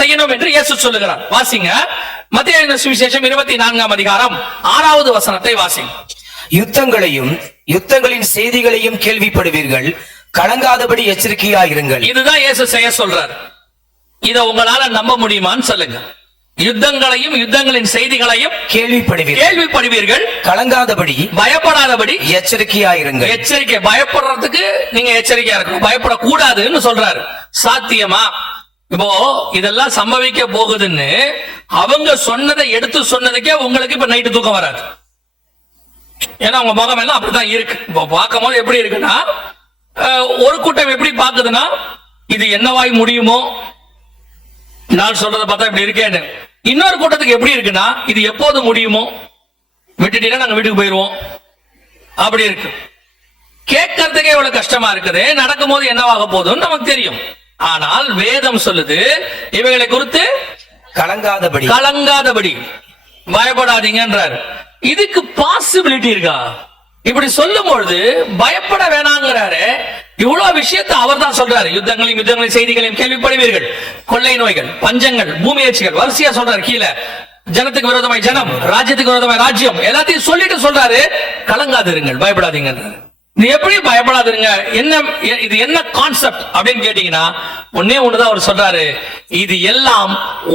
செய்யணும் என்று இயேசு சொல்லுகிறார். வாசிங்க மத்தேயு சுவிசேஷம் 24ஆம் அதிகாரம் 6வது வசனத்தை வாசிங்க. யுத்தங்களையும் யுத்தங்களின் செய்திகளையும் கேள்விப்படுவீர்கள், கலங்காதபடி எச்சரிக்கையாயிருங்கள். இதுதான் இயேசு செய்ய சொல்றார். இத உங்களால நம்ப முடியுமான்னு சொல்லுங்க. யுத்தங்களையும் யுத்தங்களின் செய்திகளையும் கேள்விப்படுவீர்கள், கலங்காதபடி பயப்படாதபடி எச்சரிக்கையாயிருங்கள். எச்சரிக்கை, பயப்படுறதுக்கு நீங்க எச்சரிக்கையா இருக்கணும், பயப்படக்கூடாதுன்னு சொல்றாரு. சாத்தியமா? இப்போ இதெல்லாம் சம்பவிக்க போகுதுன்னு அவங்க சொன்னதை எடுத்து சொன்னதுக்கே உங்களுக்கு இப்ப நைட்டு தூக்கம் வராது. ஏன்னா உங்க முகம் எல்லாம் அப்படிதான் இருக்கு. இப்போ பார்க்கும் போது எப்படி இருக்குன்னா, ஒரு கூட்டம் எப்படி பாக்குதுன்னா, இது என்னவாய் முடியுமோ, நான் சொல்றதை பார்த்தா இப்படி இருக்கேன்னு. இன்னொரு கூட்டத்துக்கு எப்படி இருக்குன்னா, இது எப்போது முடியுமோ, விட்டுட்டீங்கன்னா நாங்க வீட்டுக்கு போயிருவோம், அப்படி இருக்கு. கேட்கறதுக்கே இவ்வளவு கஷ்டமா இருக்குது, நடக்கும் போது என்னவாக போதும்னு நமக்கு தெரியும். ஆனால் வேதம் சொல்லுது இவைகளை குறித்து கலங்காதபடி பயப்படாதீங்கன்றார். இதுக்கு பாசிபிலிட்டி இருக்கா? இப்படி சொல்லும் பொழுது பயப்பட வேணாங்கிறாரு. இவ்வளவு விஷயத்தை அவர் தான் சொல்றாரு. யுத்தங்களையும் யுத்தங்களின் செய்திகளையும் கேள்விப்படுவீர்கள், கொள்ளை நோய்கள், பஞ்சங்கள், பூமி எச்சிகள், வரிசையா சொல்றாரு. கீழே ஜனத்துக்கு விரோதமாய் ஜனம், ராஜ்யத்துக்கு விரோதமாய் ராஜ்யம், எல்லாத்தையும் சொல்லிட்டு சொல்றாரு கலங்காதிருங்கள், பயப்படாதீங்க. இது எப்படி பயப்படாதுங்க? என்ன இது, என்ன கான்செப்ட் அப்படின்னு கேட்டீங்கன்னா, ஒன்னே ஒண்ணுதான் அவர் சொல்றாரு. இது எல்லாம்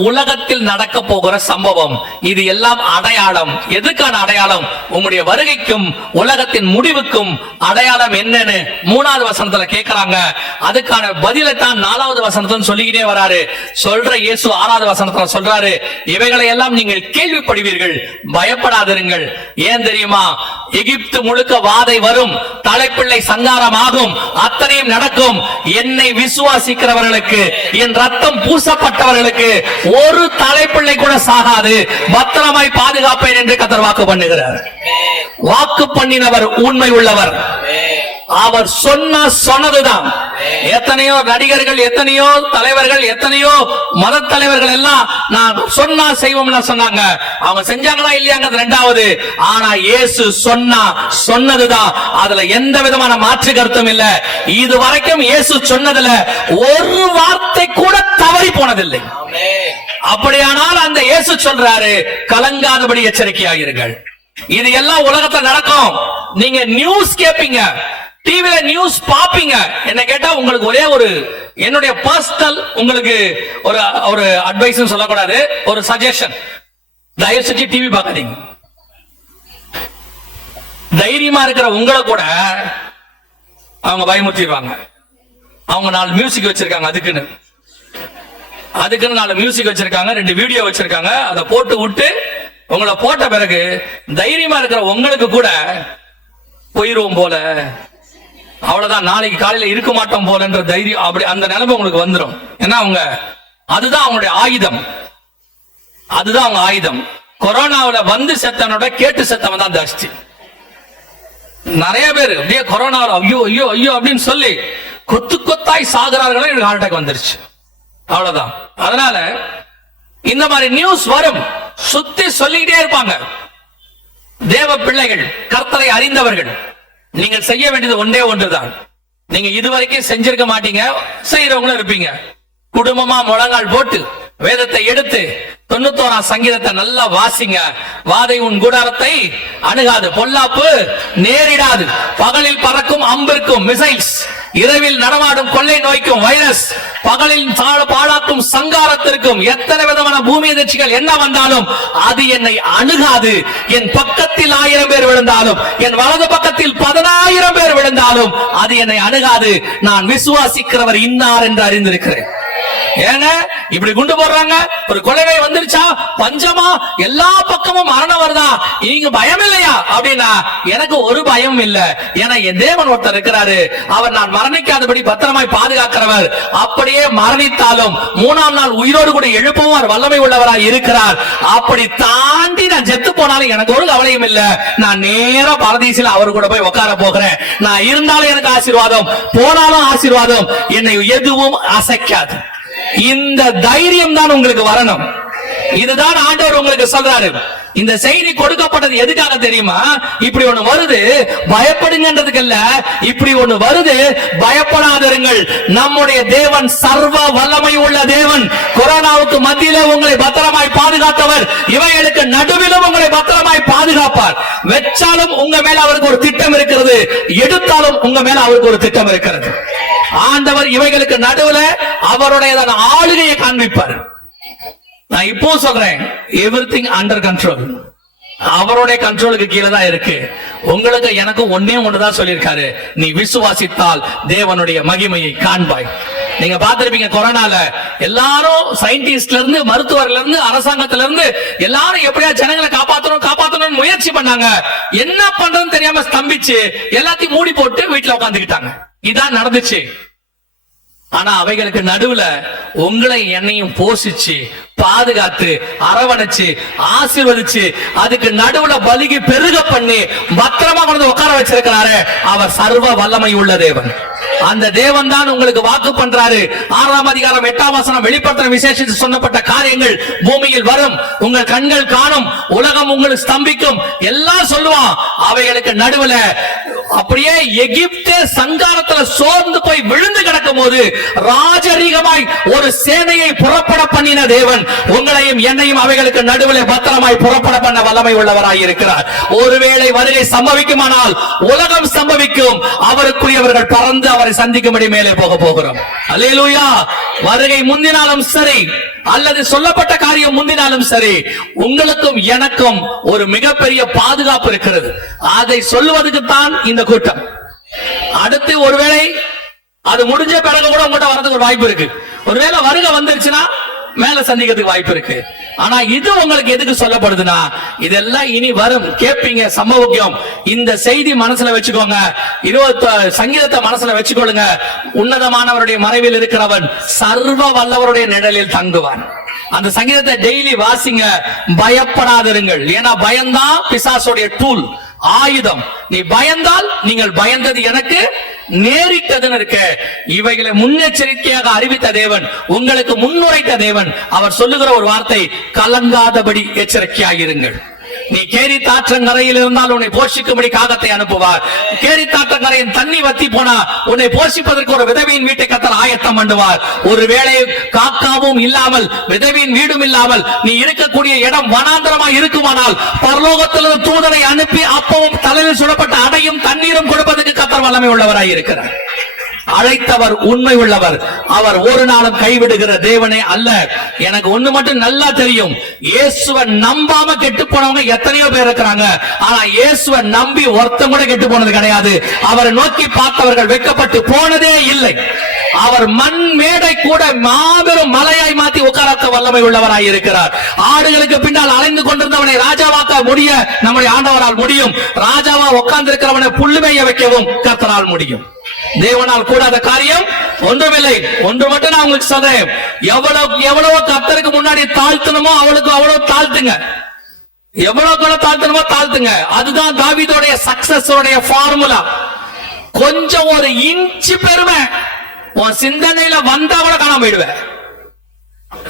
உலகத்தில் நடக்க போகிற சம்பவம். இது எல்லாம் அடையாளம். எதுக்கான அடையாளம்? உங்களுடைய வருகைக்கும் உலகத்தின் முடிவுக்கும் அடையாளம் என்னன்னு 3வது வசனத்துல கேட்கிறாங்க. அதுக்கான பதிலை தான் 4வது வசனத்துல சொல்லிக்கிட்டே வராரு. சொல்ற இயேசு 6வது வசனத்துல சொல்றாரு, இவைகளை எல்லாம் நீங்கள் கேள்விப்படுவீர்கள், பயப்படாதிருங்கள். ஏன் தெரியுமா? எகிப்து முழுக்க வாதை வரும், தலைப்பிள்ளை சங்காரமாகும், அத்தனையும் நடக்கும். என்னை விசுவாசிக்கிறவர்களுக்கு, என் ரத்தம் பூசப்பட்டவர்களுக்கு ஒரு தலைப்பிள்ளை கூட சாகாது, பத்திரமாய் பாதுகாப்பேன் என்று கர்த்தர் வாக்கு பண்ணுகிறார். வாக்கு பண்ணினவர் உண்மை உள்ளவர். அவர் சொன்னதுதான். எத்தனையோ நடிகர்கள், எத்தனையோ தலைவர்கள், எத்தனையோ மத தலைவர்கள் எல்லாம் நான் சொன்னா செய்வோம்னு சொன்னாங்க. அவங்க செஞ்சாங்களா இல்லையாங்கிறது ரெண்டாவது. ஆனா இயேசு சொன்னதுதான். அதுல எந்த விதமான மாற்று கருத்தும் இல்ல. இது வரைக்கும் இயேசு சொன்னதுல ஒரு வார்த்தை கூட தவறி போனதில்லை. அப்படியானால் அந்த இயேசு சொல்றாரு, கலங்காதபடி எச்சரிக்கையாகிறீர்கள். இது எல்லாம் உலகத்துல நடக்கும். நீங்க நியூஸ் கேப்பீங்க, டிவில நியூஸ் பாப்பீங்க. என்ன கேட்டா உங்களுக்கு ஒரே ஒரு, என்னுடைய பர்சனல் உங்களுக்கு ஒரு அட்வைஸ் சொல்லக்கூடாது, ஒரு சஜஷன். தயவு செஞ்சு டிவி பார்க்காதீங்க. தைரியமா இருக்கிற உங்களை கூட அவங்க பயமுறுத்திடுவாங்க. அவங்க 4 மியூசிக் வச்சிருக்காங்க, அதுக்குன்னு 4 மியூசிக் வச்சிருக்காங்க, 2 வீடியோ வச்சிருக்காங்க. அதை போட்டு விட்டு உங்களை போட்ட பிறகு தைரியமா இருக்கிற உங்களுக்கு கூட போயிருவோம் போல, அவ்வளவுதான், நாளைக்கு காலையில இருக்க மாட்டோம் போலன்ற தைரியம், அப்படி அந்த நிலைமை உங்களுக்கு வந்துடும். ஏன்னா அவங்க அதுதான் அவங்களுடைய ஆயுதம், அதுதான் அவங்க ஆயுதம். கொரோனாவில வந்து செத்தனோட கேட்டு செத்தவன் தான் ஜாஸ்தி. நிறைய பேர் அப்படியே கொரோனாவில் ஐயோ ஐயோ ஐயோ அப்படின்னு சொல்லி கொத்து கொத்தாய் சாகுறார்களோ, எனக்கு ஹார்ட் அட்டாக் வந்துருச்சு, அவ்வளவுதான். அதனால இந்த மாதிரி நியூஸ் வரும், சுத்தி சொல்லிக்கிட்டே இருப்பாங்க. தேவ பிள்ளைகள், கர்த்தரை அறிந்தவர்கள், நீங்கள் செய்ய வேண்டியது ஒன்றே ஒன்றுதான். நீங்க இதுவரைக்கும் செஞ்சிருக்க மாட்டீங்க, செய்யறவங்களும் இருப்பீங்க. குடும்பமா முழங்கால் போட்டு வேதத்தை எடுத்து 91ஆம் சங்கீதத்தை நல்லா வாசிங்க. வாதை உன் கூடாரத்தை அணுகாது, பொல்லாப்பு நேரிடாது. பகலில் பறக்கும் அம்பிற்கும் மிசைல்ஸ், இரவில் நடமாடும் கொள்ளை நோய்க்கும் வைரஸ், பகலில் பாழாக்கும் சங்காரத்திற்கும், எத்தனை விதமான பூமி எதிர்ச்சிகள் என்ன வந்தாலும் அது என்னை அணுகாது. என் பக்கத்தில் 1000 பேர் விழுந்தாலும், என் வலது பக்கத்தில் 10,000 பேர் விழுந்தாலும் அது என்னை அணுகாது. நான் விசுவாசிக்கிறவர் இன்னார் என்று அறிந்திருக்கிறேன். ஏங்க இப்படி குண்டு போடுறாங்க, ஒரு கொள்ளை வந்துருச்சா, பஞ்சமா, எல்லா பக்கமும் மரணம் வருதா, நீங்க பயம் இல்லையா அப்படின்னா, எனக்கு ஒரு பயம் இல்ல. ஏன்னா என் தேவன் ஒருத்தர் இருக்கிறாரு, அவர் நான் மரணிக்காதபடி பத்திரமாய் பாதுகாக்கிறவர். அப்படியே மரணித்தாலும் 3ஆம் நாள் உயிரோடு கூட எழுப்பவும் அவர் வல்லமை உள்ளவராய் இருக்கிறார். அப்படி தாண்டி நான் செத்து போனாலும் எனக்கு ஒரு கவலையும் இல்ல. நான் நேரா பரதீசில அவர் கூட போய் உட்கார போகிறேன். நான் இருந்தாலும் எனக்கு ஆசீர்வாதம், போனாலும் ஆசீர்வாதம், என்னை எதுவும் அசைக்காது. இந்த தைரியம் தான் உங்களுக்கு வரணும். இதுதான் ஆண்டவர் உங்களுக்கு சொல்றாரு. இந்த செய்தி கொடுக்கப்பட்டது எதுக்காக தெரியுமா? இப்படி ஒண்ணு வருது, பயப்படுங்கன்றதுக்கு இல்ல, இப்படி ஒண்ணு வருது, பயப்படாதிருங்கள். நம்முடைய தேவன் சர்வ வல்லமை உள்ள தேவன். கொரோனாவுக்கு மத்தியில உங்களை பத்திரமாய் பாதுகாத்தவர், இவைகளுக்கு நடுவிலும் உங்களை பத்திரமாய் பாதுகாப்பார். வெச்சாலும் உங்க மேல அவருக்கு ஒரு திட்டம் இருக்கிறது, எடுத்தாலும் உங்க மேல அவருக்கு ஒரு திட்டம் இருக்கிறது. ஆண்டவர் இவைகளுக்கு நடுவுல அவருடைய ஆளுகையை காண்பிப்பார். நான் இப்போ சொல்றேன், எவ்ரிதிங் அண்டர் கண்ட்ரோல். அவருடைய கண்ட்ரோலுக்கு கீழே தான் இருக்கு. உங்களுக்கு எனக்கு ஒன்னே ஒண்ணுதான் சொல்லியிருக்காரு, நீ விசுவாசித்தால் தேவனுடைய மகிமையை காண்பாய். நீங்க பார்த்திருப்பீங்க, கொரோனால எல்லாரும் சயின்டிஸ்ட்ல இருந்து மருத்துவர்ல இருந்து அரசாங்கத்துல இருந்து எல்லாரும் எப்படியா ஜனங்களை காப்பாற்றணும் முயற்சி பண்ணாங்க. என்ன பண்றதுன்னு தெரியாம ஸ்தம்பிச்சு எல்லாத்தையும் மூடி போட்டு வீட்டுல உட்காந்துக்கிட்டாங்க. இதான் நடந்துச்சு. ஆனா அவைகளுக்கு நடுவுல உங்களை என்னையும் போஷிச்சு பாதுகாத்து அரவணைச்சு ஆசீர்வதிச்சு அதுக்கு நடுவுல பலிகி பெருக பண்ணி பத்திரமா கொண்டு உட்கார வச்சிருக்கிறாரு. அவர் சர்வ வல்லமை உள்ள தேவன். அந்த தேவன் தான் உங்களுக்கு வாக்கு பண்றாரு. 6ஆம் அதிகாரம் 8ஆம் வசனம் வெளிப்படுத்தின விசேஷித்து சொன்னப்பட்ட காரியங்கள் பூமியில் வரும், உங்கள் கண்கள் காணும், உலகம் உங்களுக்கு ஸ்தம்பிக்கும், எல்லாம் சொல்லுவான். அவைகளுக்கு நடுவுல அப்படியே எகிப்தே சங்காரத்துல சோர்ந்து போய் விழுந்து கிடக்கும் போது ராஜரீகமாய் ஒரு சேனையை புறப்பட பண்ணின தேவன் உங்களையும் என்னையும் அவைகளுக்கு நடுவில் பத்திரமாய் புறப்பட பண்ண வல்லமை உள்ளவராய் இருக்கிறார். ஒருவேளை வருகை சம்பவிக்குமானால் உலகம் சம்பவிக்கும், அவருக்குரியவர்கள் பறந்து அவரை சந்திக்கும்படி மேலே போக போகிறோம். அல்லேலூயா. வருகை முந்தினாலும் சரி அல்லது சொல்லப்பட்ட காரியம் முந்தினாலும் சரி, உங்களுக்கும் எனக்கும் ஒரு மிகப்பெரிய பாதுகாப்பு இருக்கிறது. அதை சொல்லுவதற்கு தான் இந்த கூட்டம். அடுத்து ஒருவேளை அது முடிஞ்ச பிறகு கூட உங்கள்கிட்ட வரதுக்கு ஒரு வாய்ப்பு இருக்கு. ஒருவேளை வருகை வந்துருச்சுன்னா மேல சந்திக்கிறதுக்கு வாய்ப்பு இருக்கு. ஆனா இது உங்களுக்கு எதுக்கு சொல்லப்படுதுன்னா, இதெல்லாம் இனி வரும், கேட்பீங்க, சம்பவிக்கும். இந்த செய்தி மனசுல வச்சுக்கோங்க. 20 சங்கீதத்தை மனசுல வச்சுக்கொள்ளுங்க. உன்னதமானவருடைய மறைவில் இருக்கிறவன் சர்வ வல்லவருடைய நிழலில் தங்குவான். அந்த சங்கீதத்தை டெய்லி வாசிங்க. பயப்படாதிருங்கள். ஏன்னா பயம்தான் பிசாசுடைய டூல், ஆயுதம். நீ பயந்தால் நீங்கள் பயந்தது எனக்கு நேரிட்டதுன்னு இருக்க. இவைகளை முன்னெச்சரிக்கையாக அறிவித்த தேவன், உங்களுக்கு முன்னுரைத்த தேவன். அவர் சொல்லுகிற ஒரு வார்த்தை, கலங்காதபடி எச்சரிக்கையாயிருங்கள். நீ கேரி தாற்றங்கரையில் இருந்தால் உன்னை போஷிக்கும்படி காகத்தை அனுப்புவார். கேரி தாற்றங்கரையின் தண்ணி வத்தி போனா உன்னை போஷிப்பதற்கு ஒரு விதவையின் வீட்டை கர்த்தர் ஆயத்தம் பண்ணுவார். ஒருவேளை காக்காவும் இல்லாமல் விதவையின் வீடும் இல்லாமல் நீ இருக்கக்கூடிய இடம் வனாந்தரமா இருக்குமானால் பரலோகத்திலிருந்து தூதரை அனுப்பி அப்பவும் தலையில் சுடப்பட்ட அடையும் தண்ணீரும் கொடுப்பதற்கு கர்த்தர் வல்லமை உள்ளவராய் இருக்கிறார். அழைத்தவர் உண்மை உள்ளவர். அவர் ஒரு நாளும் கைவிடுகிற தேவனே அல்ல. எனக்கு ஒண்ணு மட்டும் நல்லா தெரியும், இயேசுவை நம்பாம கெட்டு போனவங்க எத்தனையோ பேர் இருக்கிறாங்க. ஆனா இயேசுவை நம்பி ஒருத்தம் கூட கெட்டு போனது கிடையாது. அவரை நோக்கி பார்த்தவர்கள் வெட்கப்பட்டு போனதே இல்லை. அவர் மண் மேடை கூட மாபெரும் மலையாய் மாத்தி உட்காராக்க வல்லமை உள்ளவராய் இருக்கிறார். ஆடுகளுக்கு பின்னால் அலைந்து கொண்டிருந்தவனை ராஜாவாக்க முடிய நம்முடைய ஆண்டவரால் முடியும். ராஜாவா உட்கார்ந்து இருக்கிறவனை புல்லுமைய வைக்கவும் கர்த்தரால் முடியும். தேவனால் கூடாத காரியம் ஒன்றுமில்லை. ஒன்று மட்டும் நான் உங்களுக்கு சொல்றேன், எவ்வளவு கர்த்தருக்கு முன்னாடி தாழ்த்தணுமோ அவளுக்கு அவ்வளவு தாழ்த்துங்க. எவ்வளவு தாழ்த்தணுமோ தாழ்த்துங்க. அதுதான் தாவீதுடைய சக்சஸ் உடைய ஃபார்முலா. கொஞ்சம் ஒரு இன்ச்சு பெருமை உன் சிந்தனையில வந்தா கூட காணாம போயிடுவேன்.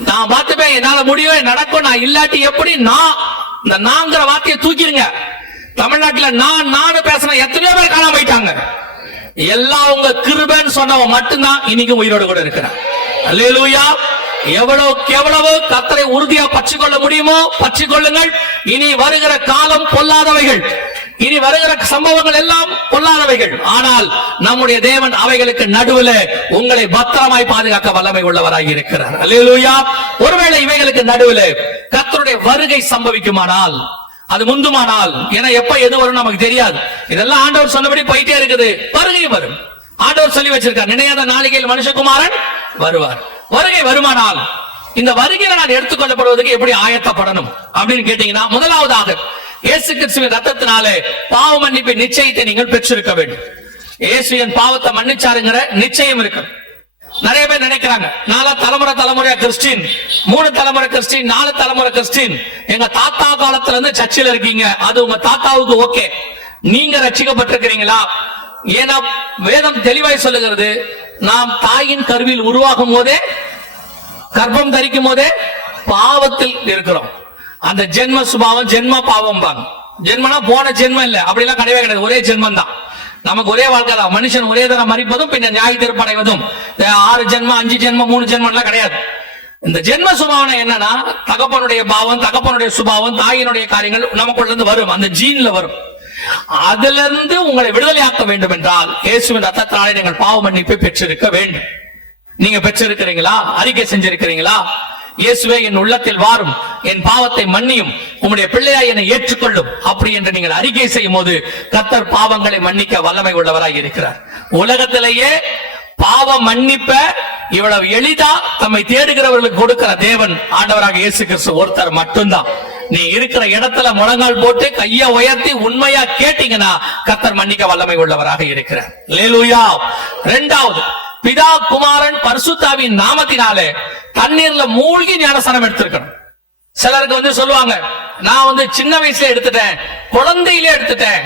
நான் பார்த்துப்பேன், என்னால முடியும், நடக்கும். நான் இல்லாட்டி எப்படி இந்த நாங்கிற வார்த்தையை தூக்கிடுங்க. தமிழ்நாட்டில் நான் பேசின எத்தனையோ பேர் காணாம போயிட்டாங்க. எல்லாம் உங்க கிருபைன்னு சொன்னவன் மட்டும்தான் இன்னைக்கு உயிரோடு கூட இருக்கிறான். அல்லேலூயா. எவ்வளவு கர்த்தரை உறுதியா பற்றிக்கொள்ள முடியுமோ பற்றிக்கொள்ளுங்கள். இனி வருகிற காலம் பொல்லாதவைகள், இனி வருகிற சம்பவங்கள் எல்லாம் பொல்லாதவைகள். ஆனால் நம்முடைய தேவன் அவைகளுக்கு நடுவுல உங்களை பத்திரமாய் பாதுகாக்க வல்லமை உள்ளவராய் இருக்கிறார். அல்லேலூயா. ஒருவேளை இவைகளுக்கு நடுவுல கர்த்தருடைய வருகை சம்பவிக்குமானால், அது முந்துமானால், ஏன்னா எப்ப எது வரும் நமக்கு தெரியாது. இதெல்லாம் ஆண்டவர் சொன்னபடி போயிட்டே இருக்குது. வருகை வரும். ஆண்டவர் சொல்லி வச்சிருக்கார், நினையாத நாளிகையில் மனுஷகுமாரன் வருவார். வருகை வருமானால் இந்த வருகையை நான் எடுத்துக்கொள்ளப்படுவதற்கு எப்படி ஆயத்தப்படணும் அப்படின்னு கேட்டீங்கன்னா, முதலாவதாக இயேசு கிறிஸ்துவின் ரத்தத்தினாலே பாவ மன்னிப்பு நிச்சயத்தை நீங்கள் பெற்றிருக்க வேண்டும். இயேசு என் பாவத்தை மன்னிச்சாருங்கிற நிச்சயம் இருக்கு. நிறைய பேர் நினைக்கிறாங்க, 4 தலைமுறையா கிறிஸ்டின், 3 தலைமுறை கிறிஸ்டின், 4 தலைமுறை கிறிஸ்டின். எங்க தாத்தா காலத்துல இருந்து சர்ச்சில் இருக்கீங்க, அது உங்க தாத்தாவுக்கு ஓகே. நீங்க ரட்சிக்கப்பட்டிருக்கிறீங்களா? ஏன்னா வேதம் தெளிவாய் சொல்லுகிறது, நாம் தாயின் கருவில் உருவாகும் போதே, கர்ப்பம் தரிக்கும் போதே பாவத்தில் இருக்கிறோம். அந்த ஜென்ம சுபாவம் ஜென்ம பாவம் பாங்க. ஜென்மனா போன ஜென்மம் இல்ல, அப்படிலாம் கிடையவே கிடையாது. ஒரே ஜென்மம் தான், நமக்கு ஒரே வாழ்க்கை தான். மனுஷன் ஒரே தரம் மறிப்பதும் பின்ன நியாய தீர்ப்படைவதும் 6 ஜென்மம் 5 ஜென்மம் 3 ஜென்மம் எல்லாம் கிடையாது. இந்த ஜென்ம சுபாவம் என்னன்னா, தகப்பனுடைய பாவம், தகப்பனுடைய சுபாவம், தாயினுடைய காரியங்கள் நமக்குள்ள இருந்து வரும், அந்த ஜீன்ல வரும். அதுல இருந்து உங்களை விடுதலையாக்க வேண்டும் என்றால் இயேசுவின் ரத்தத்தாலே நீங்கள் பாவ மன்னிப்பை பெற்றிருக்க வேண்டும். நீங்க பெற்றிருக்கிறீங்களா? அறிக்கை செஞ்சிருக்கிறீங்களா? இயேசுவே என் உள்ளத்தில் வாரும், என் பாவத்தை மன்னியும், உம்முடைய பிள்ளையாய் என்னை ஏற்றுக்கொள்ளும் அப்படி என்று நீங்கள் அறிக்கை செய்யும் போது கர்த்தர் பாவங்களை மன்னிக்க வல்லமை உள்ளவராய் இருக்கிறார். உலகத்திலேயே பாவ மன்னிப்ப இவ்வளவு எளிதா தம்மை தேடுகிறவர்களுக்கு கொடுக்கிற தேவன் ஆண்டவராக இயேசு கிறிஸ்து ஒருத்தர் மட்டும்தான். நீ இருக்கிற இடத்துல முழங்கால் போட்டு கைய உயர்த்தி உண்மையா கேட்டீங்கன்னா கர்த்தர் மன்னிக்க வல்லமை உள்ளவராக இருக்கிறார். அல்லேலூயா. இரண்டாவது, பிதா குமாரன் பரிசுத்தாவின் நாமத்தினாலே தண்ணீர்ல மூழ்கி ஞானஸ்நானம் எடுத்திருக்கணும். சிலருக்கு சொல்லுவாங்க, நான் சின்ன வயசுல எடுத்துட்டேன், குழந்தையிலே எடுத்துட்டேன்.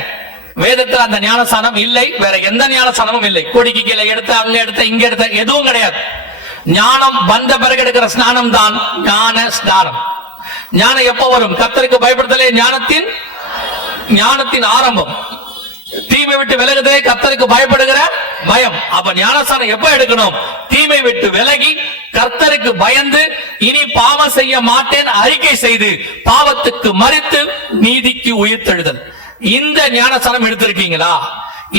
வேதத்துல அந்த ஞானஸ்நானம் இல்லை, வேற எந்த ஞானஸ்நானமும் இல்லை. கொடிக்கு கீழே எடுத்த, அங்க எடுத்த, இங்க எடுத்த எதுவும் கிடையாது. ஞானம் வந்த பிறகு எடுக்கிற ஸ்நானம் தான் ஞான ஸ்நானம். ஞானம் எப்ப வரும்? கர்த்தருக்கு பயப்படுதலே ஞானத்தின் ஆரம்பம். தீமை விட்டு விலகுதே கர்த்தருக்கு பயப்படுகிற பயம். அப்ப ஞானஸ்நானம் எப்ப எடுக்கணும்? தீமை விட்டு விலகி கர்த்தருக்கு பயந்து இனி பாவம் செய்ய மாட்டேன் அறிக்கை செய்து பாவத்துக்கு மரித்து நீதிக்கு உயிர்த்தெழுதல். இந்த ஞானஸ்நானம் எடுத்திருக்கீங்களா?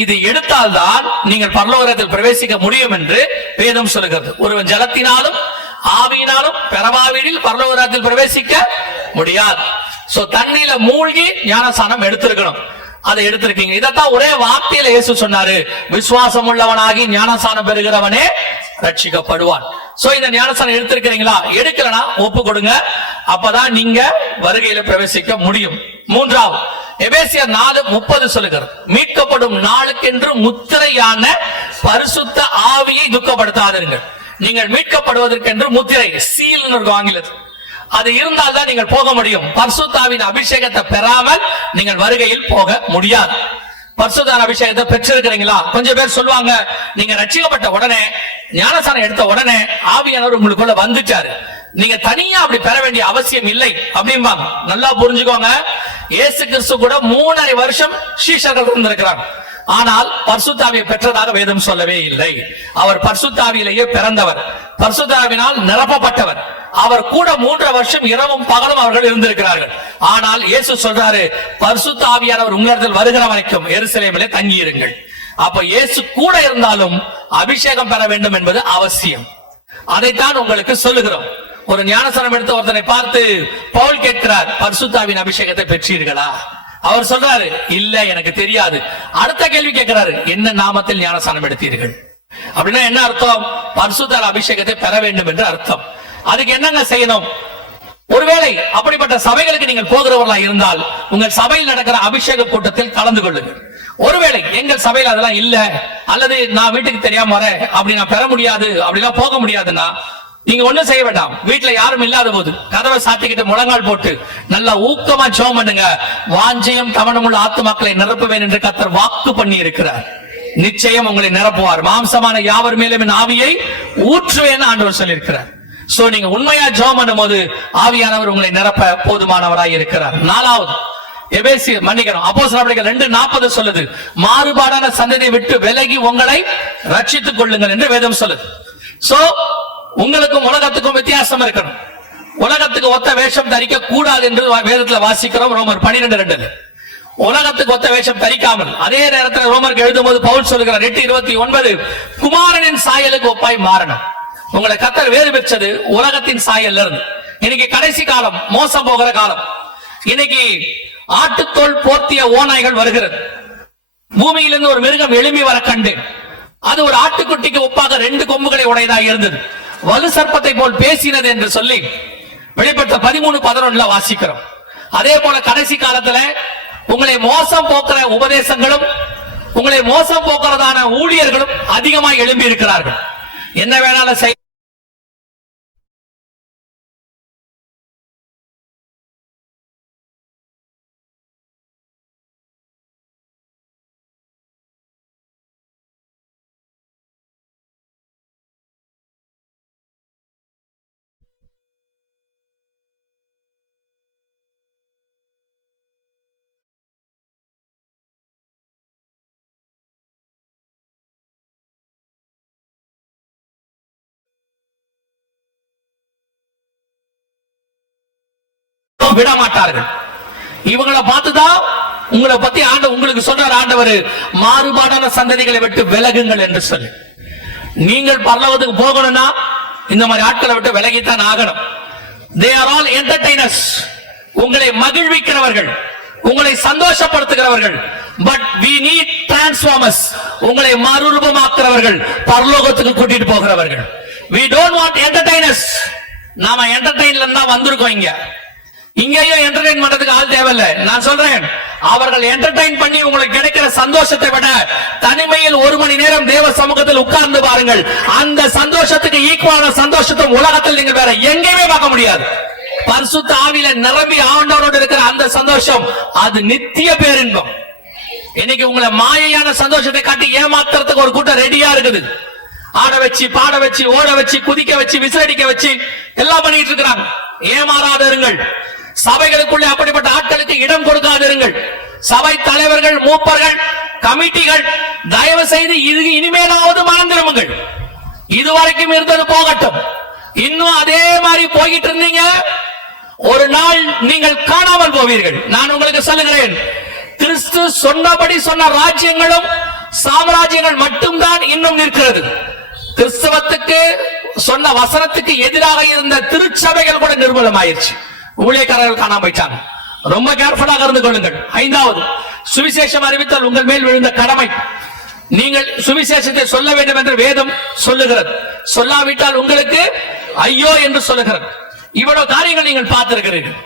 இது எடுத்தால்தான் நீங்கள் பரலோகத்தில் பிரவேசிக்க முடியும் என்று வேதம் சொல்லுகிறது. ஒருவன் ஜலத்தினாலும் ஆவியினாலும் பெறவாவிடில் பரலோகத்தில் பிரவேசிக்க முடியாது. சோ தண்ணியில மூழ்கி ஞானஸ்நானம் எடுத்திருக்கணும். அதை எடுத்திருக்கீங்க. இதத்தான் ஒரே வார்த்தையில இயேசு சொன்னாரு, விசுவாசம் உள்ளவனாகி ஞானஸ்நானம் பெறுகிறவனே ரட்சிக்கப்படுவான். சோ இந்த ஞானஸ்நானம் எடுத்திருக்கிறீங்களா? எடுக்கலனா ஒப்பு கொடுங்க, அப்பதான் நீங்க வருகையில பிரவேசிக்க முடியும். மூன்றாவது, எபேசியர் 4:30 சொல்லுகிறது, மீட்கப்படும் நாளுக்கென்று முத்திரையான பரிசுத்த ஆவியை துக்கப்படுத்தாதீர்கள். நீங்கள் மீட்கப்படுவதற்கென்று முத்திரை, சீல் ஆங்கிலத்தில், அது இருந்தால் தான் நீங்கள் போக முடியும். பரிசுத்தாவின் அபிஷேகத்தை பெறாமல் நீங்கள் வருகையில் போக முடியாது. பரிசுத்தாவின் அபிஷேகத்தை பெற்றிருக்கிறீங்களா? கொஞ்சம் பேர் சொல்லுவாங்க, நீங்க ரட்சிக்கப்பட்ட உடனே, ஞானஸ்நானம் எடுத்த உடனே ஆவியானவர் உங்களுக்குள்ள வந்துட்டாரு, நீங்க தனியா அப்படி பெற வேண்டிய அவசியம் இல்லை அப்படிம்பாங்க. நல்லா புரிஞ்சுக்கோங்க, இயேசு கிறிஸ்து கூட 3.5 வருஷம் சீஷர்கள் இருந்திருக்கிறாங்க. ஆனால் பரிசுத்தாவியை பெற்றதாக வேதம் சொல்லவே இல்லை. அவர் பரிசுத்தாவியிலேயே பிறந்தவர், பரிசுத்தாவினால் நிரப்பப்பட்டவர். அவர் கூட 3 வருஷம் இரவும் பகலும் அவர்கள் இருந்திருக்கிறார்கள். ஆனால் இயேசு சொல்றாரு, பரிசுத்த ஆவியானவர் உங்களிடத்தில் வருகிற வரைக்கும் எருசலேமிலே தங்கியிருங்கள். அப்ப இயேசு கூட இருந்தாலும் அபிஷேகம் பெற வேண்டும் என்பது அவசியம். அதைத்தான் உங்களுக்கு சொல்லுகிறோம். ஒரு ஞானஸ்நானம் எடுத்த ஒருத்தனை பார்த்து பவுல் கேட்கிறார், பரிசுத்தாவின் அபிஷேகத்தை பெற்றீர்களா? அவர் சொல்றாரு, இல்ல எனக்கு தெரியாது. அடுத்த கேள்வி கேட்கிறாரு, என்ன நாமத்தில் ஞானஸ்நானம் எடுத்தீர்கள்? அப்படின்னா என்ன அர்த்தம்? பரிசுத்த அபிஷேகத்தை பெற வேண்டும் என்று அர்த்தம். அதுக்கு என்னங்க செய்யணும்? ஒருவேளை அப்படிப்பட்ட சபைகளுக்கு நீங்கள் போகிறவர்களா இருந்தால் உங்கள் சபையில் நடக்கிற அபிஷேக கூட்டத்தில் கலந்து கொள்ளுங்கள். ஒருவேளை எங்கள் சபையில் அதெல்லாம் இல்ல, அல்லது நான் வீட்டுக்கு தெரியாம வரேன், அப்படி நான் பெற முடியாது, அப்படிலாம் போக முடியாதுன்னா நீங்க ஒண்ணும் செய்ய வேண்டாம். வீட்டுல யாரும் இல்லாத போது கதவை சாத்திக்கிட்டு முழங்கால் போட்டு நல்லா ஊக்கமா ஜெபம் பண்ணுங்க. வாஞ்சையும் தவணமுள்ள ஆத்துமாக்களை நிரப்புவேன் என்று கர்த்தர் வாக்கு பண்ணி இருக்கிறார். நிச்சயம் உங்களை நிரப்புவார். மாம்சமான யாவர் மேலும் என் ஆவியை ஊற்றுவேன் ஆண்டவர் சொல்லியிருக்கிறார். சோ நீங்க உண்மையா ஜெபம் பண்ணும்போது ஆவியானவர் உங்களை நிரப்ப போதுமானவராய் இருக்கிறார். நாலாவது, எபேசியர் மன்னிக்கணும், அப்போஸ்தலர் 2:40 சொல்லுது, மாறுபாடான சந்ததியை விட்டு விலகி உங்களை ரட்சித்துக் கொள்ளுங்கள் என்று வேதம் சொல்லுது. சோ உங்களுக்கும் உலகத்துக்கும் வித்தியாசம் இருக்கணும். உலகத்துக்கு ஒத்த வேஷம் தரிக்க கூடாது என்று வேதத்துல வாசிக்கிறோம். ரோமர் 12:2. உலகத்துக்கு ஒத்த வேஷம் தரிக்காமல், அதே நேரத்தில் ரோமருக்கு எழுதும் போது பவுல் சொல்லுகிறார் 8:29, குமாரனின் சாயலுக்கு ஒப்பாய் மாறணும். உங்களை கர்த்தர் வேறு பெற்றது உலகத்தின் சாயல்ல இருந்து. இன்னைக்கு கடைசி காலம், மோசம் போகிற காலம். இன்னைக்கு ஆட்டுத்தோல் போர்த்திய ஓநாய்கள் வருகிறது. பூமியிலிருந்து ஒரு மிருகம் எழும்பி வர கண்டேன். அது ஒரு ஆட்டுக்குட்டிக்கு ஒப்பாக 2 கொம்புகளை உடையதாக இருந்தது, வலு சர்ப்பத்தை போல் பேசினது என்று சொல்லி வெளிப்பட்ட 13:11 வாசிக்கிறோம். அதே போல கடைசி காலத்துல உங்களை மோசம் போக்குற உபதேசங்களும் உங்களை மோசம் போக்குறதான ஊழியர்களும் அதிகமாக எழும்பி இருக்கிறார்கள். என்ன வேணாலும் செய்ய விட மாட்டார்கள். இவங்களை பார்த்துதான் உங்களை பத்தி உங்களுக்கு சொல்றார் ஆண்டவர், மாறுபாடான சந்ததிகளை விட்டு விலகுங்கள் என்று சொல்லி. நீங்கள் பரலோகத்துக்கு போகணும்னா இந்த மாதிரி ஆட்களை விட்டு விலகித்தான் ஆகணும். They are all entertainers. உங்களை மகிழ்விக்கிறவர்கள், உங்களை சந்தோஷப்படுத்துகிறவர்கள். But we need transformers. உங்களை மறுரூபமாக்குறவர்கள், பரலோகத்துக்கு கூட்டிட்டு போகிறவர்கள். We don't want entertainers. நாம என்டர்டெயின்ல தான் வந்திருக்கோம். இங்கேயும் என்டர்டெயின் பண்றதுக்கு ஆள் தேவையில்லை. நான் சொல்றேன், அவர்கள் என்டர்டெயின் பண்ணி உங்களுக்கு கிடைக்கிற சந்தோஷத்தை விட தனிமையில் 1 மணி நேரம் தேவ சமூகத்தில் உட்கார்ந்து பாருங்கள். அந்த சந்தோஷத்துக்கு ஈக்குவலான சந்தோஷத்தை உலகத்தில் நீங்க வேற எங்கேயுமே பார்க்க முடியாது. பரிசுத்த ஆவியில நிரம்பி ஆண்டவரோடு இருக்கிற அந்த சந்தோஷம், அது நித்திய பேரின்பம். இன்னைக்கு உங்களை மாயையான சந்தோஷத்தை காட்டி ஏமாத்துறதுக்கு ஒரு கூட்டம் ரெடியா இருக்குது. ஆட வச்சு, பாட வச்சு, ஓட வச்சு, குதிக்க வச்சு, விசிலடிக்க வச்சு எல்லாம் பண்ணிட்டு இருக்கிறாங்க. ஏமாறாதிருங்கள். சபைகளுக்குள்ளே அப்படிப்பட்ட ஆட்களுக்கு இடம் கொடுக்காதிருங்கள். சபை தலைவர்கள், மூப்பர்கள், கமிட்டிகள், தயவு செய்து இது இனிமேலாவது மனம் திரும்புங்கள். இதுவரைக்கும் இருந்தது போகட்டும். இன்னும் அதே மாதிரி போயிட்டு இருந்தீங்க, ஒரு நாள் நீங்கள் காணாமல் போவீர்கள். நான் உங்களுக்கு சொல்லுகிறேன், கிறிஸ்து சொன்னபடி சொன்ன ராஜ்யங்களும் சாம்ராஜ்யங்கள் மட்டும்தான் இன்னும் நிற்கிறது. கிறிஸ்தவத்துக்கு சொன்ன வசனத்துக்கு எதிராக இருந்த திருச்சபைகள் கூட நிர்மூலமாயிருச்சு. ஊழியக்காரர்கள் காணாம போயிட்டாங்க. ரொம்ப கேர்ஃபுல்லாக இருந்து கொள்ளுங்கள். 5வது, சுவிசேஷம் அறிவித்தல் உங்கள் மேல் விழுந்த கடமை. நீங்கள் சுவிசேஷத்தை சொல்ல வேண்டும் என்று வேதம் சொல்லுகிறது. சொல்லாவிட்டால் உங்களுக்கு ஐயோ என்று சொல்லுகிறது. இவ்வளவு காரியங்கள் நீங்கள் பார்த்திருக்கிறீர்கள்.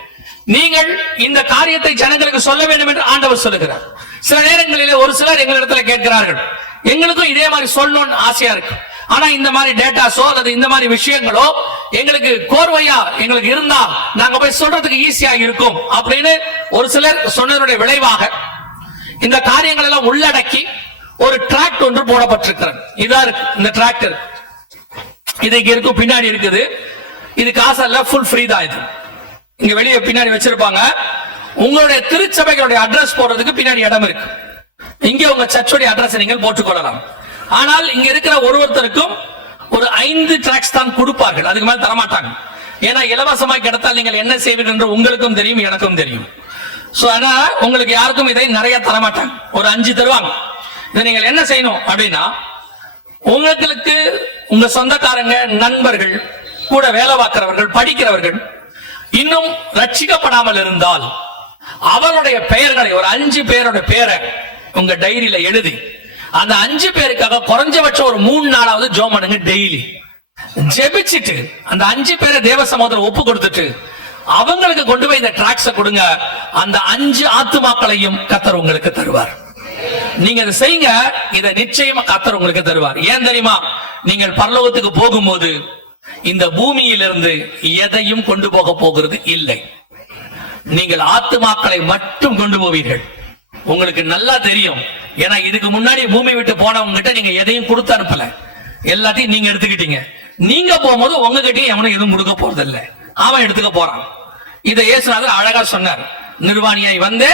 நீங்கள் இந்த காரியத்தை ஜனங்களுக்கு சொல்ல வேண்டும் என்று ஆண்டவர் சொல்லுகிறார். சில நேரங்களிலே ஒரு சிலர் எங்களிடத்துல கேட்கிறார்கள், எங்களுக்கும் இதே மாதிரி சொல்லணும்னு ஆசையா இருக்கு, ஆனா இந்த மாதிரி டேட்டாஸோ அல்லது இந்த மாதிரி விஷயங்களோ எங்களுக்கு கோர்வையா எங்களுக்கு இருந்தா நாங்க போய் சொல்றதுக்கு ஈஸியா இருக்கும் அப்படின்னு ஒரு சிலர் சொன்னதனுடைய விளைவாக இந்த காரியங்கள் எல்லாம் உள்ளடக்கி ஒரு டிராக்ட் ஒன்று போடப்பட்டிருக்கிறது. இதா இருக்கு இந்த டிராக்டர். இது இங்க இருக்கும், பின்னாடி இருக்குது. இது காசல்ல, ஃபுல் ஃப்ரீ தான். இது இங்க வெளியே பின்னாடி வச்சிருப்பாங்க. உங்களுடைய திருச்சபைகளுடைய அட்ரஸ் போடுறதுக்கு பின்னாடி இடம் இருக்கு. இங்க உங்க சர்ச்சுடைய அட்ரஸ் நீங்கள் போட்டுக்கொள்ளலாம். ஆனால் இங்க இருக்கிற ஒருத்தருக்கும் ஒரு 5 டிராக்ஸ் தான் கொடுப்பார்கள். அதுக்கு மேல தரமாட்டாங்க. ஏன்னா இலவசமாக கிடைத்தால் நீங்கள் என்ன செய்வீர்கள் என்று உங்களுக்கும் தெரியும், எனக்கும் தெரியும். சோ ஆனா உங்களுக்கு யாருக்கும் இதை நிறைய தரமாட்டாங்க. ஒரு 5 தருவாங்க. இதை நீங்கள் என்ன செய்யணும் அப்படின்னா, உங்களுக்கு உங்க சொந்தக்காரங்க, நண்பர்கள், கூட வேலை பார்க்கிறவர்கள், படிக்கிறவர்கள் இன்னும் ரட்சிக்கப்படாமல் இருந்தால் அவருடைய பெயர்களை, ஒரு 5 பேரோட பேரை உங்க டைரியில எழுதி அந்த 5 பேருக்காக குறைஞ்சபட்சம் ஒரு 3 நாளாவது ஜெபம் பண்ணுங்க. டெய்லி ஜெபிச்சிட்டு அந்த 5 பேரை தேவ சமூகத்தில் ஒப்பு கொடுத்துட்டு அவங்களுக்கு கொண்டு போய் இந்த டிராக்ஸ கொடுங்க. அந்த 5 ஆத்துமாக்களையும் கர்த்தர் உங்களுக்கு தருவார். நீங்க இதை செய்யுங்க. இதை நிச்சயமா கர்த்தர் உங்களுக்கு தருவார். ஏன் தெரியுமா? நீங்கள் பரலோகத்துக்கு போகும்போது இந்த பூமியிலிருந்து எதையும் கொண்டு போக போகிறது இல்லை. நீங்கள் ஆத்துமாக்களை மட்டும் கொண்டு போவீர்கள். உங்களுக்கு நல்லா தெரியும். ஏன்னா இதுக்கு முன்னாடி பூமி விட்டு போனவங்க கிட்ட நீங்க எதையும் கொடுத்து அனுப்பல, எல்லாத்தையும் நீங்க எடுத்துக்கிட்டீங்க. நீங்க போகும்போது உங்ககிட்டயும் எவனும் எதுவும் கொடுக்க போறது இல்லை, அவன் எடுத்துக்க போறான். இதை இயேசுநாதர் அழகா சொன்னார். நிர்வாணியாய் வந்து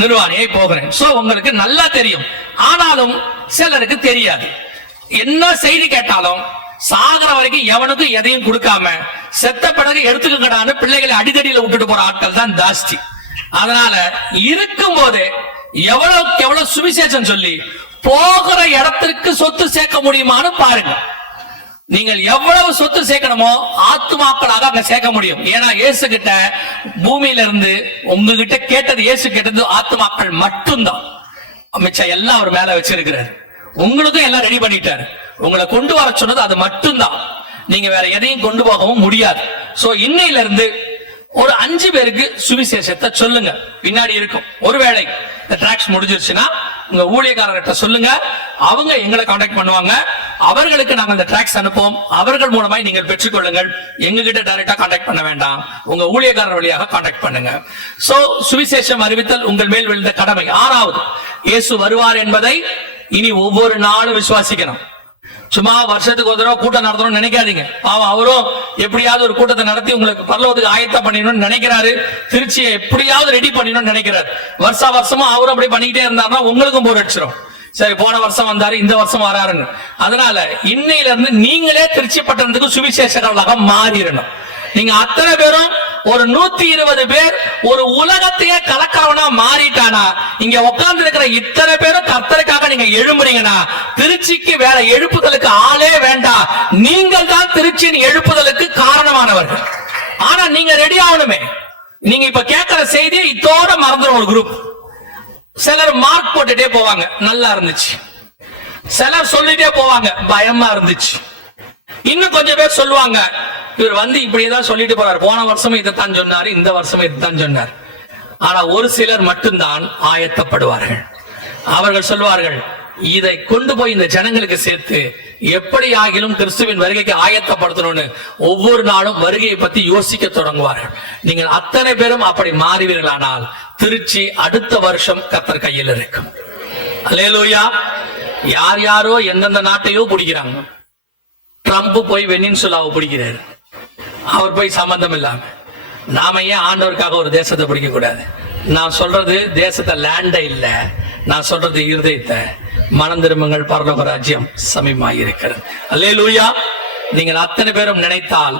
நிர்வாணியாய் போகிறேன். சோ உங்களுக்கு நல்லா தெரியும். ஆனாலும் சிலருக்கு தெரியாது. என்ன செய்தி கேட்டாலும் சாகர வரைக்கும் எவனுக்கும் எதையும் கொடுக்காம செத்த பிறகு எடுத்துக்கடான்னு பிள்ளைகளை அடிதடியில விட்டுட்டு போற ஆட்கள் தான் ஜாஸ்தி. அதனால இருக்கும் போதே எவ்வளவுக்கு எவ்வளவு சுவிசேஷம் சொல்லி போகிற இடத்திற்கு சொத்து சேர்க்க முடியுமான்னு பாருங்க. நீங்கள் எவ்வளவு சொத்து சேர்க்கணுமோ ஆத்துமாக்களாக அங்க சேர்க்க முடியும். ஏன்னா இயேசு கிட்ட பூமியில இருந்து உங்ககிட்ட கேட்டது, இயேசு கேட்டது ஆத்துமாக்கள் மட்டும்தான். மிச்சம் எல்லாம் அவர் மேல வச்சிருக்கிறார். உங்களுக்கும் எல்லாம் ரெடி பண்ணிட்டாரு. உங்களை கொண்டு வர சொன்னது அது மட்டும்தான். நீங்க வேற எதையும் கொண்டு போகவும் முடியாது. சோ இன்னையில இருந்து ஒரு 5 பேருக்கு சுவிசேஷத்தை சொல்லுங்க. பின்னாடி இருக்கும். ஒருவேளை இந்த டிராக்ஸ் முடிஞ்சிருச்சுன்னா உங்க ஊழியக்காரர்கிட்ட சொல்லுங்க. அவங்க எங்களை கான்டாக்ட் பண்ணுவாங்க. அவர்களுக்கு நாங்கள் இந்த டிராக்ஸ் அனுப்புவோம். அவர்கள் மூலமாய் நீங்கள் பெற்றுக்கொள்ளுங்கள். எங்ககிட்ட டைரக்டா கான்டாக்ட் பண்ண வேண்டாம். உங்க ஊழியக்காரர் வழியாக கான்டாக்ட் பண்ணுங்க. சோ சுவிசேஷம் அறிவித்தல் உங்கள் மேல் விழுந்த கடமை. 6வது, இயேசு வருவார் என்பதை இனி ஒவ்வொரு நாளும் விசுவாசிக்கணும். சும்மா வருஷத்துக்கு ஒரு தடவை கூட்டம் நடத்தணும்னு நினைக்காதீங்க. பாவம் அவரும் எப்படியாவது ஒரு கூட்டத்தை நடத்தி உங்களுக்கு பரலோகத்துக்கு ஆயத்தம் பண்ணிடணும்னு நினைக்கிறாரு. திருச்சியை எப்படியாவது ரெடி பண்ணிடணும்னு நினைக்கிறாரு. வருஷமும் அவரும் அப்படி பண்ணிக்கிட்டே இருந்தாருன்னா உங்களுக்கும் போர் அடிச்சிடும். சரி, போன வருஷம் வந்தாரு, இந்த வருஷம் வராருன்னு. அதனால இன்னையில இருந்து நீங்களே திருச்சி பட்டணத்துக்கு சுவிசேஷகர்களாக மாறிடணும். நீங்க அத்தனை பேரும் ஒரு 120 பேர் ஒரு உலகத்தையே கலக்கிறவனா மாறிட்டானா, இங்க உட்கார்ந்து இருக்கிற இத்தனை பேரும் கர்த்தருக்காக நீங்க எழும்புறீங்கன்னா திருச்சிக்கு வேற எழுப்புதலுக்கு ஆளே வேண்டாம். நீங்கள் தான் திருச்சியின் எழுப்புதலுக்கு காரணமானவர்கள். ஆனா நீங்க ரெடி ஆகணுமே. நீங்க இப்ப கேட்கிற செய்தியை இத்தோட மறந்துடும் ஒரு குரூப். சிலர் மார்க் போட்டுட்டே போவாங்க, நல்லா இருந்துச்சு. சிலர் சொல்லிட்டே போவாங்க, பயமா இருந்துச்சு. இன்னும் கொஞ்சம் பேர் சொல்லுவாங்க, இவர் வந்து இப்படியேதான் சொல்லிட்டு போறாரு, போன வருஷமும் இதைத்தான் சொன்னாரு, இந்த வருஷமும் இதைத்தான் சொன்னார். ஆனா ஒரு சிலர் மட்டும்தான் ஆயத்தப்படுவார்கள். அவர்கள் சொல்வார்கள், இதை கொண்டு போய் இந்த ஜனங்களுக்கு சேர்த்து எப்படி ஆகிலும் கிறிஸ்துவின் வருகைக்கு ஆயத்தப்படுத்தணும்னு ஒவ்வொரு நாளும் வருகையை பத்தி யோசிக்க தொடங்குவார்கள். நீங்கள் அத்தனை பேரும் அப்படி மாறுவீர்களானால் திருச்சி அடுத்த வருஷம் கர்த்தர் கையில் இருக்கும். அல்லேலூயா. யார் யாரோ எந்தெந்த நாட்டையோ பிடிக்கிறாங்க. ட்ரம்ப் போய் வெனின்சுலாவை பிடிக்கிறாரு, அவர் போய் சம்பந்தம் இல்லாம. நாம ஏன் ஆண்டவருக்காக ஒரு தேசத்தை பிடிக்க கூடாது? நான் சொல்றது தேசத்தை லேண்ட இல்ல, நான் சொல்றது இருதயத்தை. மனம் திரும்புங்கள், பரலோக ராஜ்யம் சமீபமாயிருக்கிறது. அல்லேலூயா. நீங்கள் அத்தனை பேரும் நினைத்தால்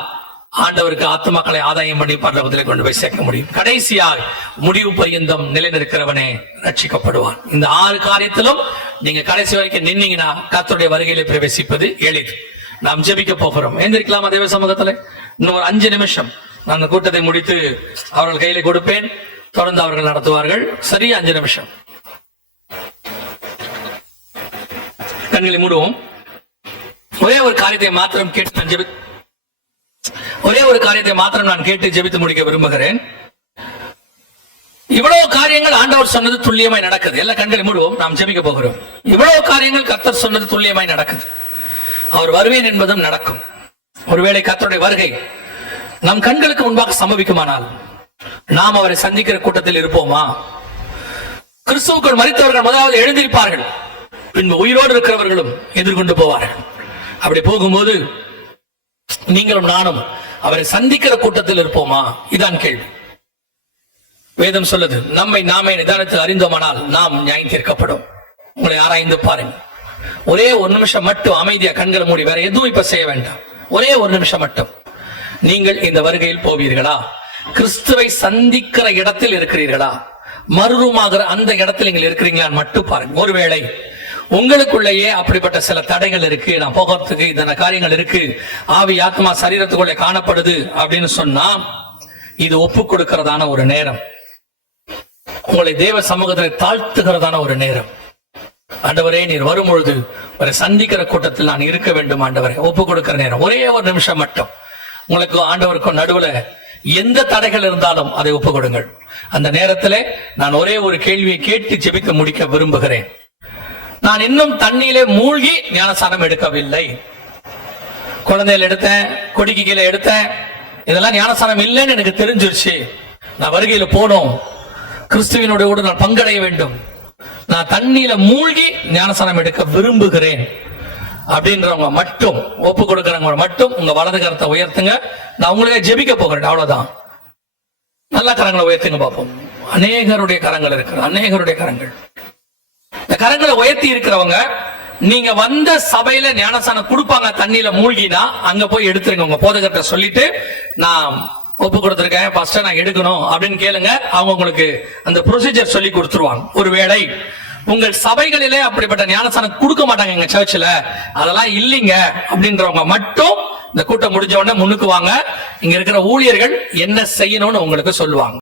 ஆண்டவருக்கு ஆத்துமக்களை ஆதாயம் பண்ணி பரலோகத்திலே கொண்டு போய் சேர்க்க முடியும். கடைசியாக முடிவு பரியந்தம் நிலைநிற்கிறவனே ரட்சிக்கப்படுவான். இந்த 6 காரியத்திலும் நீங்க கடைசி வரைக்கும் நின்னீங்கன்னா கர்த்தருடைய வருகையிலே பிரவேசிப்பது எளிது. நாம் ஜெபிக்க போகிறோம். எந்திரிக்கலாமா தேவ சமூகத்தில்? இன்னும் ஒரு 5 நிமிஷம் நான் அந்த கூட்டத்தை முடித்து அவர்கள் கையில கொடுப்பேன். தொடர்ந்து அவர்கள் நடத்துவார்கள். சரியா 5 நிமிஷம். கண்களை மூடுவோம். ஒரே ஒரு காரியத்தை மாத்திரம் நான் கேட்டு ஜெபித்து முடிக்க விரும்புகிறேன். இவ்வளவு காரியங்கள் ஆண்டவர் சொன்னது துல்லியமாய் நடக்குது. எல்லா கண்களை மூடுவோம், நாம் ஜெபிக்க போகிறோம். இவ்வளவு காரியங்கள் கர்த்தர் சொன்னது துல்லியமாய் நடக்குது. அவர் வருவேன் என்பதும் நடக்கும். ஒருவேளை கர்த்தருடைய வருகை நம் கண்களுக்கு முன்பாக சம்பவிக்குமானால் நாம் அவரை சந்திக்கிற கூட்டத்தில் இருப்போமா? கிறிஸ்துவுக்குள் மரித்தவர்கள் முதலாவது எழுந்திருப்பார்கள், பின்பு உயிரோடு இருக்கிறவர்களும் எதிர்கொண்டு போவார்கள். அப்படி போகும்போது நீங்களும் நானும் அவரை சந்திக்கிற கூட்டத்தில் இருப்போமா? இதான் கேள்வி. வேதம் சொல்லுது, நம்மை நாமே நிதானத்தில் அறிந்தோமானால் நாம் நியாயம் தீர்க்கப்படும். உங்களை ஆராய்ந்து பாருங்க. ஒரே ஒரு நிமிஷம் மட்டும் அமைதியா கண்களை மூடி, வேற எதுவும் இப்ப செய்ய வேண்டாம். ஒரே ஒரு நிமிஷம் மட்டும். நீங்கள் இந்த வருகையில் போவீர்களா? கிறிஸ்துவை சந்திக்கிற இடத்தில் இருக்கிறீர்களா? மறுரூமாகிற அந்த இடத்தில் நீங்கள் இருக்கிறீங்களான்னு மட்டும் பாருங்க. ஒருவேளை உங்களுக்குள்ளேயே அப்படிப்பட்ட சில தடைகள் இருக்கு, நான் போகிறதுக்கு இந்த காரியங்கள் இருக்கு, ஆவி ஆத்மா சரீரத்துக்குள்ளே காணப்படுது அப்படின்னு சொன்னா இது ஒப்பு கொடுக்கிறதான ஒரு நேரம், உங்களை தேவ சமூகத்தில் தாழ்த்துகிறதான ஒரு நேரம். ஆண்டவரே, நீர் வரும் பொழுது ஒரு சந்திக்கிற கூட்டத்தில் நான் இருக்க வேண்டும் ஆண்டவரே, ஒப்பு கொடுக்கிற நேரம். ஒரே ஒரு நிமிஷம் மட்டும் உங்களுக்கு ஆண்டவருக்கும் நடுவுல எந்த தடைகள் இருந்தாலும் அதை ஒப்பு கொடுங்கள். அந்த நேரத்தில் நான் ஒரே ஒரு கேள்வியை கேட்டு ஜெபிக்க முடிக்க விரும்புகிறேன். நான் இன்னும் தண்ணியிலே மூழ்கி ஞானஸ்நானம் எடுக்கவில்லை. குழந்தையில எடுத்தேன், கொடிக்கு கீழே எடுத்தேன், இதெல்லாம் ஞானஸ்நானம் இல்லைன்னு எனக்கு தெரிஞ்சிருச்சு. நான் வருகையில போனோம், கிறிஸ்துவினோட கூட நான் பங்கடைய வேண்டும், நான் தண்ணியில மூழ்கி ஞானஸ்நானம் எடுக்க விரும்புகிறேன் அப்படின்றவங்க மட்டும், ஒப்பு கொடுக்கிறவங்க மட்டும் உங்க வலது கரத்தை உயர்த்துங்க. நான் உங்களுக்கு ஜெபிக்க போகிறேன், அவ்வளவுதான். நல்ல கரங்களை உயர்த்துங்க பார்ப்போம். அநேகருடைய கரங்கள் இருக்கிற, அநேகருடைய கரங்கள். இந்த கரங்களை உயர்த்தி இருக்கிறவங்க, நீங்க வந்த சபையில ஞானஸ்நானம் கொடுப்பாங்க, தண்ணியில மூழ்கினா அங்க போய் எடுத்துருங்க. உங்க போதகர்கிட்ட சொல்லிட்டு நான் ஒப்பு கொடுத்திருக்கேன், ஃபர்ஸ்ட் நான் எடுக்கணும் அப்படின்னு கேளுங்க. அவங்க உங்களுக்கு அந்த ப்ரொசீஜர் சொல்லி கொடுத்துருவாங்க. ஒருவேளை உங்கள் சபைகளிலே அப்படிப்பட்ட ஞானஸ்நானம் கொடுக்க மாட்டாங்க, எங்க சர்ச்சில் அதெல்லாம் இல்லைங்க அப்படின்றவங்க மட்டும் இந்த கூட்டம் முடிஞ்ச உடனே முன்னுக்கு வாங்க. இங்க இருக்கிற ஊழியர்கள் என்ன செய்யணும்னு உங்களுக்கு சொல்லுவாங்க.